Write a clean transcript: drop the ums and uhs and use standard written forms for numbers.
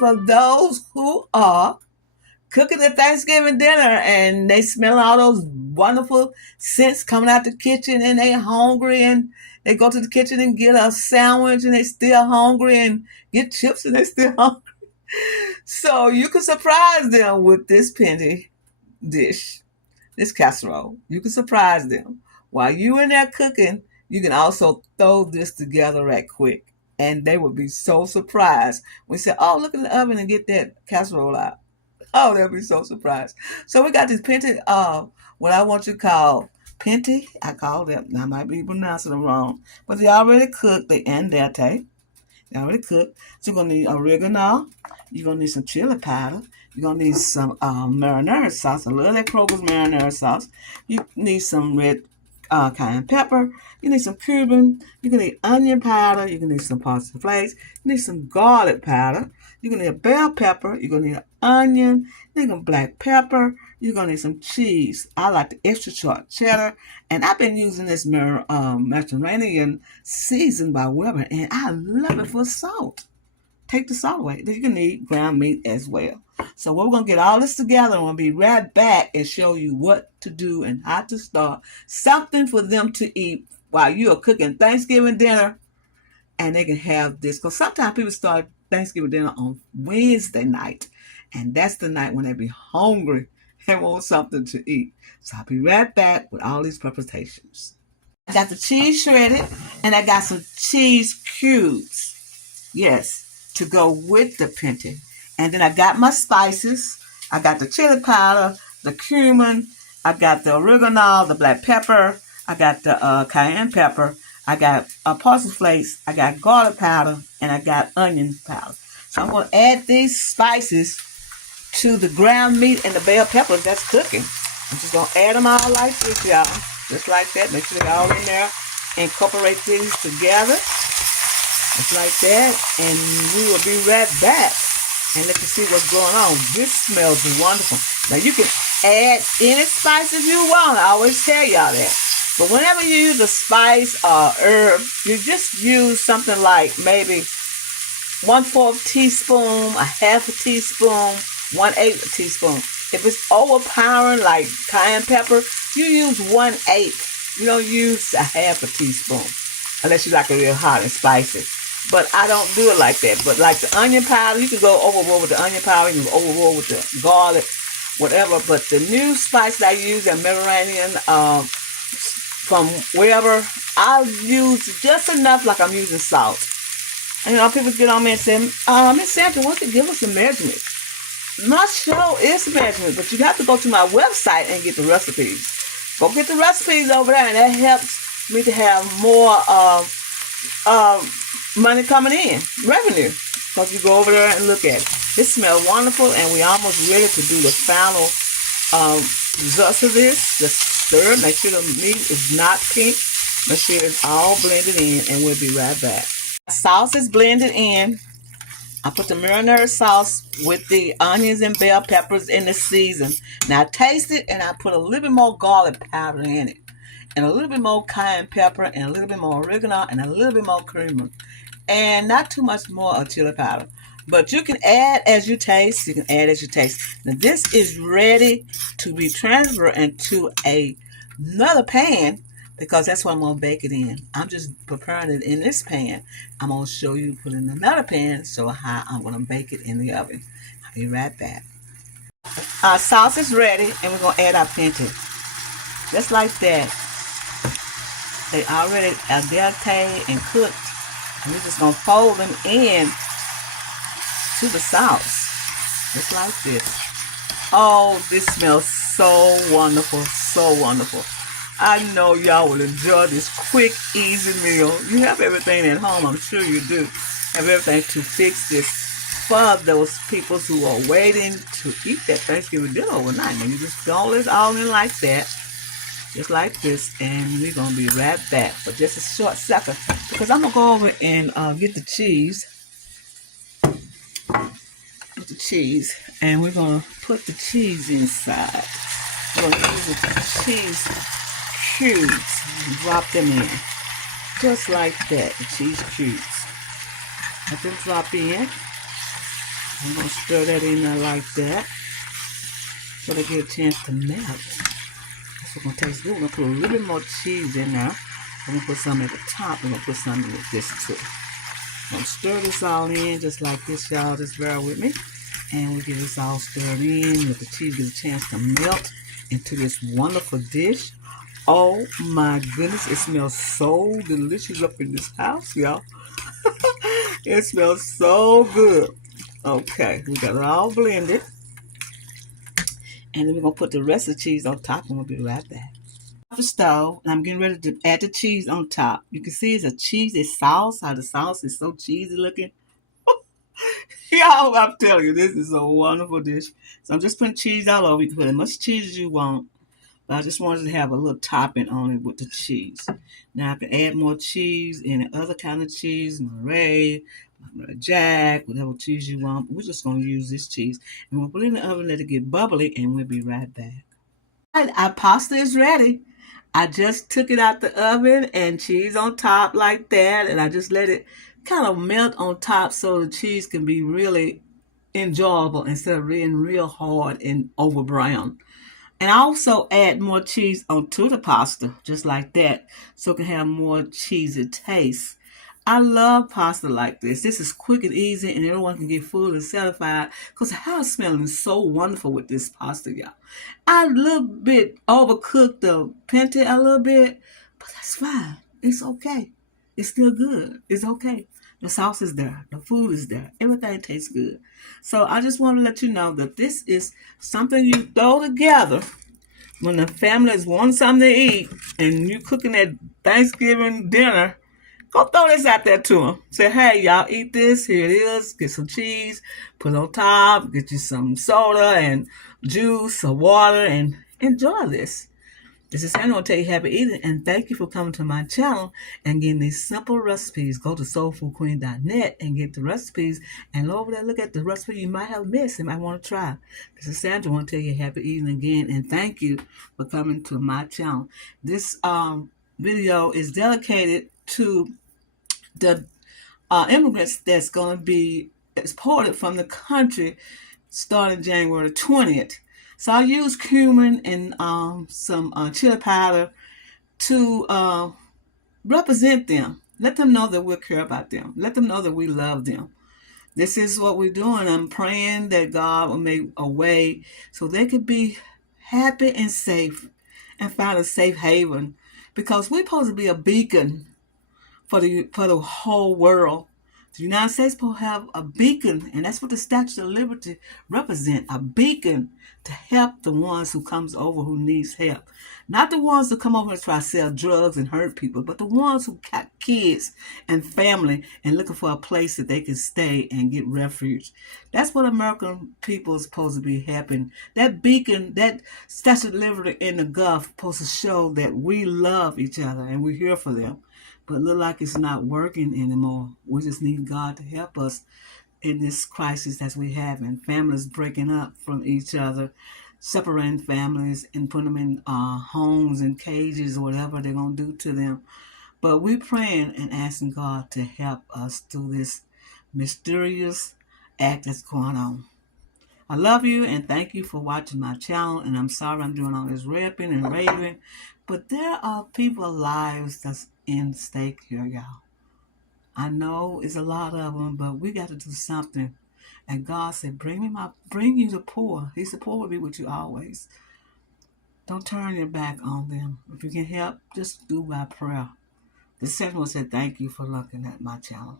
for those who are cooking their Thanksgiving dinner and they smell all those wonderful scents coming out the kitchen and they hungry and they go to the kitchen and get a sandwich and they still hungry and get chips and they still hungry. So you can surprise them with this penny dish, this casserole. You can surprise them. While you in there cooking, you can also throw this together right quick. And they would be so surprised when you say, oh, look in the oven and get that casserole out. Oh, they'll be so surprised. So we got this pinty, what I want you to call pinty. I call them. I might be pronouncing them wrong, but they already cooked. They en dente. They already cooked. So you're gonna need oregano. You're gonna need some chili powder. You're gonna need some marinara sauce. A little of that Kroger's marinara sauce. You need some red cayenne pepper. You need some cumin. You're gonna need onion powder. You're gonna need some parsley flakes. You need some garlic powder. You're gonna need a bell pepper. You're gonna need an onion. You're gonna need black pepper. You're gonna need some cheese. I like the extra short cheddar, and I've been using this Mediterranean seasoned by Weber, and I love it for salt. Take the salt away. Then you're gonna need ground meat as well. So we're gonna get all this together. I'm gonna be right back and show you what to do and how to start something for them to eat while you are cooking Thanksgiving dinner, and they can have this. Because sometimes people start Thanksgiving dinner on Wednesday night, and that's the night when they be hungry and want something to eat. So I'll be right back with all these preparations. I got the cheese shredded, and I got some cheese cubes. Yes, to go with the pinty. And then I got my spices. I got the chili powder, the cumin. I got the oregano, the black pepper. I got the cayenne pepper. I got parsley flakes. I got garlic powder, and I got onion powder. So I'm going to add these spices to the ground meat and the bell peppers that's cooking. I'm just going to add them all like this, y'all. Just like that. Make sure they're all in there. Incorporate these together. Just like that. And we will be right back. And let you see what's going on. This smells wonderful. Now you can add any spice if you want. I always tell y'all that. But whenever you use a spice or herb, you just use something like maybe 1/4 teaspoon, a half a teaspoon, 1/8 teaspoon. If it's overpowering like cayenne pepper, you use 1/8. You don't use a half a teaspoon unless you like it real hot and spicy. But I don't do it like that. But like the onion powder, you can go overboard with the onion powder. You can go overboard with the garlic, whatever. But the new spice that I use, the Mediterranean, from wherever, I'll use just enough like I'm using salt. And people get on me and say, Miss Sandra, why don't you give us a measurement? My show is measurement, but you have to go to my website and get the recipes. Go get the recipes over there, and that helps me to have more money coming in, revenue. Because you go over there and look at it. It smells wonderful, and we're almost ready to do the final results of this. Just stir. Make sure the meat is not pink. Make sure it's all blended in, and we'll be right back. Sauce is blended in. I put the marinara sauce with the onions and bell peppers in the season. Now I taste it, and I put a little bit more garlic powder in it, and a little bit more cayenne pepper, and a little bit more oregano, and a little bit more cumin, and not too much more of chili powder. But you can add as you taste. You can add as you taste. Now this is ready to be transferred into another pan, because that's what I'm going to bake it in. I'm just preparing it in this pan. I'm going to show you put it in another pan, so how I'm going to bake it in the oven. I'll be right back. Our sauce is ready, and we're going to add our pinty. Just like that. They already al dente and cooked. And we're just going to fold them in to the sauce. Just like this. Oh, this smells so wonderful. So wonderful. I know y'all will enjoy this quick, easy meal. You have everything at home, I'm sure you do. Have everything to fix this for those people who are waiting to eat that Thanksgiving dinner overnight. Now you just roll it all in like that, just like this, and we're going to be right back for just a short second, because I'm going to go over and get the cheese. With the cheese, and we're going to put the cheese inside. We're going to use the cheese cubes and drop them in. Just like that, the cheese cubes. Let them drop in. I'm going to stir that in there like that so they get a chance to melt. That's what's going to taste good. We're going to put a little bit more cheese in there. We're going to put some at the top. We're going to put some with this too. I'm going to stir this all in just like this, y'all. Just bear with me. And we get this all stirred in. Let the cheese get a chance to melt into this wonderful dish. Oh my goodness, it smells so delicious up in this house, y'all. It smells so good. Okay, we got it all blended. And then we're going to put the rest of the cheese on top and we'll be right back. Off the stove, and I'm getting ready to add the cheese on top. You can see it's a cheesy sauce, how the sauce is so cheesy looking. Y'all, I'm telling you, this is a wonderful dish. So I'm just putting cheese all over. You can put as much cheese as you want. But I just wanted to have a little topping on it with the cheese. Now I can add more cheese, any other kind of cheese, Monterey, Jack, whatever cheese you want. We're just going to use this cheese. And we'll put it in the oven, let it get bubbly, and we'll be right back. Our pasta is ready. I just took it out the oven and cheese on top like that. And I just let it kind of melt on top so the cheese can be really enjoyable instead of being real hard and over brown. And I also add more cheese onto the pasta, just like that, so it can have more cheesy taste. I love pasta like this. This is quick and easy, and everyone can get full and satisfied because the house smelling is so wonderful with this pasta, y'all. I a little bit overcooked the pente a little bit, but that's fine. It's okay. It's still good. It's okay. The sauce is there. The food is there. Everything tastes good. So I just want to let you know that this is something you throw together when the family is wanting something to eat and you cooking that Thanksgiving dinner. Go throw this out there to them. Say, hey, y'all eat this. Here it is. Get some cheese. Put it on top. Get you some soda and juice or water and enjoy this. This is Sandra. I want to tell you happy eating and thank you for coming to my channel and getting these simple recipes. Go to soulfoodqueen.net and get the recipes and over there look at the recipe you might have missed and might want to try. This is Sandra. I want to tell you happy eating again and thank you for coming to my channel. This video is dedicated to the immigrants that's going to be exported from the country starting January 20th. So I use cumin and some chili powder to represent them. Let them know that we care about them. Let them know that we love them. This is what we're doing. I'm praying that God will make a way so they could be happy and safe and find a safe haven because we're supposed to be a beacon for the whole world. The United States will have a beacon, and that's what the Statue of Liberty represent, a beacon to help the ones who comes over who needs help. Not the ones who come over and try to sell drugs and hurt people, but the ones who got kids and family and looking for a place that they can stay and get refuge. That's what American people is supposed to be helping. That beacon, that Statue of Liberty in the Gulf supposed to show that we love each other and we're here for them. But it look like it's not working anymore. We just need God to help us in this crisis that we have, and families breaking up from each other, separating families and putting them in homes and cages or whatever they're going to do to them. But we're praying and asking God to help us through this mysterious act that's going on. I love you and thank you for watching my channel, and I'm sorry I'm doing all this rapping and raving, but there are people's lives that's in stake here, y'all. I know it's a lot of them, but we got to do something. And God said, bring you the poor. He said, poor will be with you always. Don't turn your back on them. If you can help, just do by prayer. The second one said, thank you for looking at my channel.